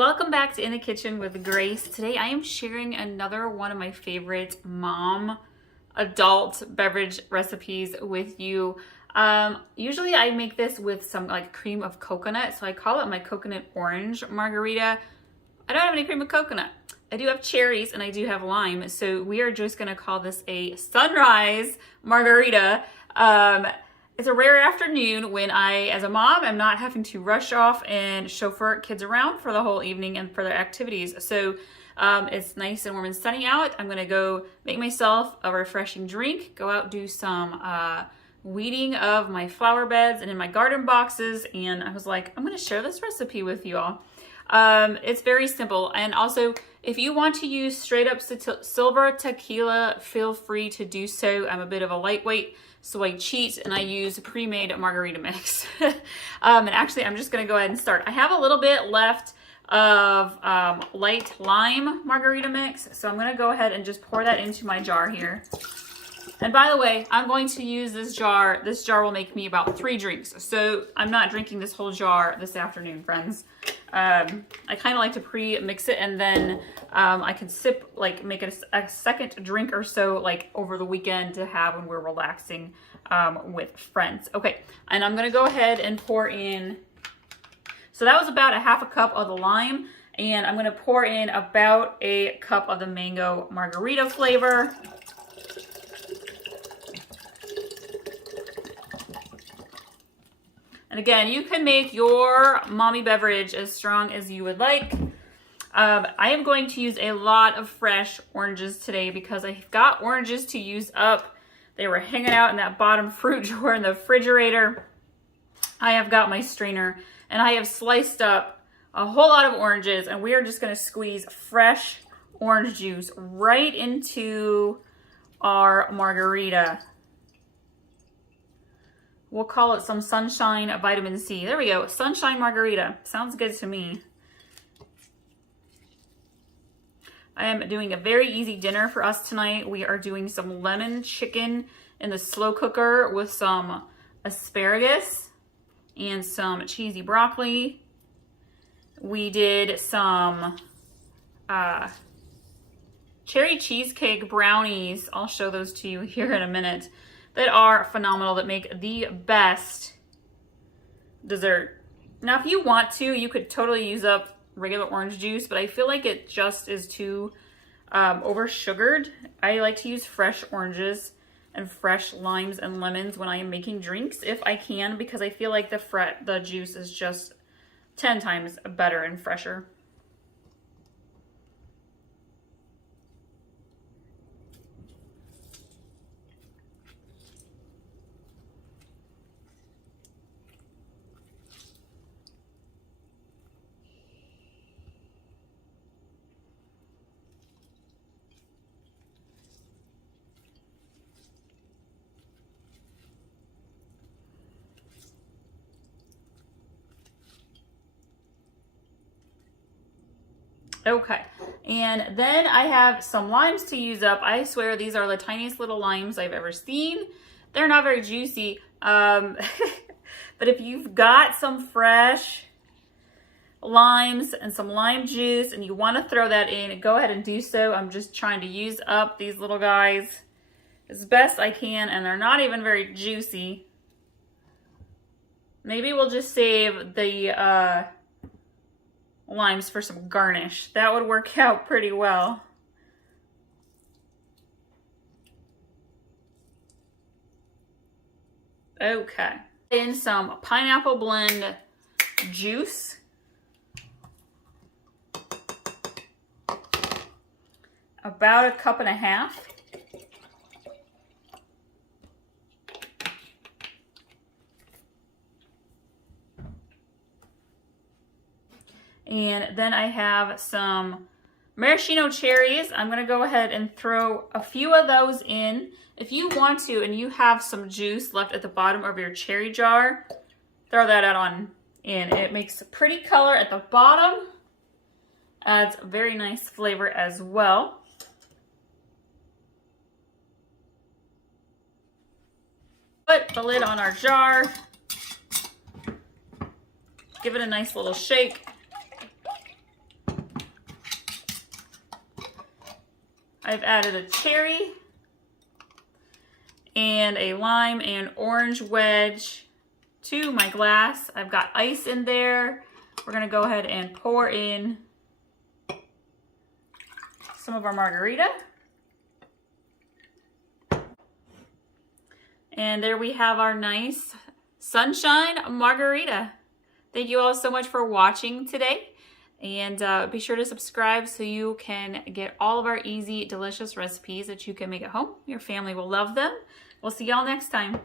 Welcome back to In the Kitchen with Grace. Today I am sharing another one of my favorite mom adult beverage recipes with you. Usually I make this with some cream of coconut, so I call it my coconut orange margarita. I don't have any cream of coconut. I do have cherries and I do have lime, so we are just gonna call this a sunrise margarita. It's a rare afternoon when I, as a mom, am not having to rush off and chauffeur kids around for the whole evening and for their activities. So it's nice and warm and sunny out. I'm gonna go make myself a refreshing drink, go out, do some weeding of my flower beds and in my garden boxes. And I was like, I'm gonna share this recipe with you all. It's very simple. And also, if you want to use straight up silver tequila, feel free to do so. I'm a bit of a lightweight, so I cheat and I use pre-made margarita mix. And actually, I'm just gonna go ahead and start. I have a little bit left of light lime margarita mix, so I'm gonna go ahead and just pour that into my jar here. And by the way, I'm going to use this jar. This jar will make me about 3 drinks, so I'm not drinking this whole jar this afternoon, friends. I kind of like to pre-mix it, and then I can sip, make it a second drink or so, over the weekend to have when we're relaxing with friends. Okay, and I'm gonna go ahead and pour in. So that was about a half a cup of the lime, and I'm gonna pour in about a cup of the mango margarita flavor. And again, you can make your mommy beverage as strong as you would like. I am going to use a lot of fresh oranges today because I've got oranges to use up. They were hanging out in that bottom fruit drawer in the refrigerator. I have got my strainer and I have sliced up a whole lot of oranges, and we are just gonna squeeze fresh orange juice right into our margarita. We'll call it some sunshine vitamin C. There we go, sunshine margarita. Sounds good to me. I am doing a very easy dinner for us tonight. We are doing some lemon chicken in the slow cooker with some asparagus and some cheesy broccoli. We did some cherry cheesecake brownies. I'll show those to you here in a minute. That are phenomenal, that make the best dessert. Now, if you want to, you could totally use up regular orange juice, but I feel like it just is too over sugared. I like to use fresh oranges and fresh limes and lemons when I am making drinks, if I can, because I feel like the juice is just 10 times better and fresher. Okay, and then I have some limes to use up. I swear these are the tiniest little limes I've ever seen. They're not very juicy, but if you've got some fresh limes and some lime juice and you want to throw that in, go ahead and do so. I'm just trying to use up these little guys as best I can, and they're not even very juicy. Maybe we'll just save the limes for some garnish. That would work out pretty well. Okay. In some pineapple blend juice. About 1.5 cups. And then I have some maraschino cherries. I'm gonna go ahead and throw a few of those in. If you want to, and you have some juice left at the bottom of your cherry jar, throw that on in. It makes a pretty color at the bottom. Adds a very nice flavor as well. Put the lid on our jar. Give it a nice little shake. I've added a cherry and a lime and orange wedge to my glass. I've got ice in there. We're gonna go ahead and pour in some of our margarita. And there we have our nice sunshine margarita. Thank you all so much for watching today. And be sure to subscribe so you can get all of our easy, delicious recipes that you can make at home. Your family will love them. We'll see y'all next time.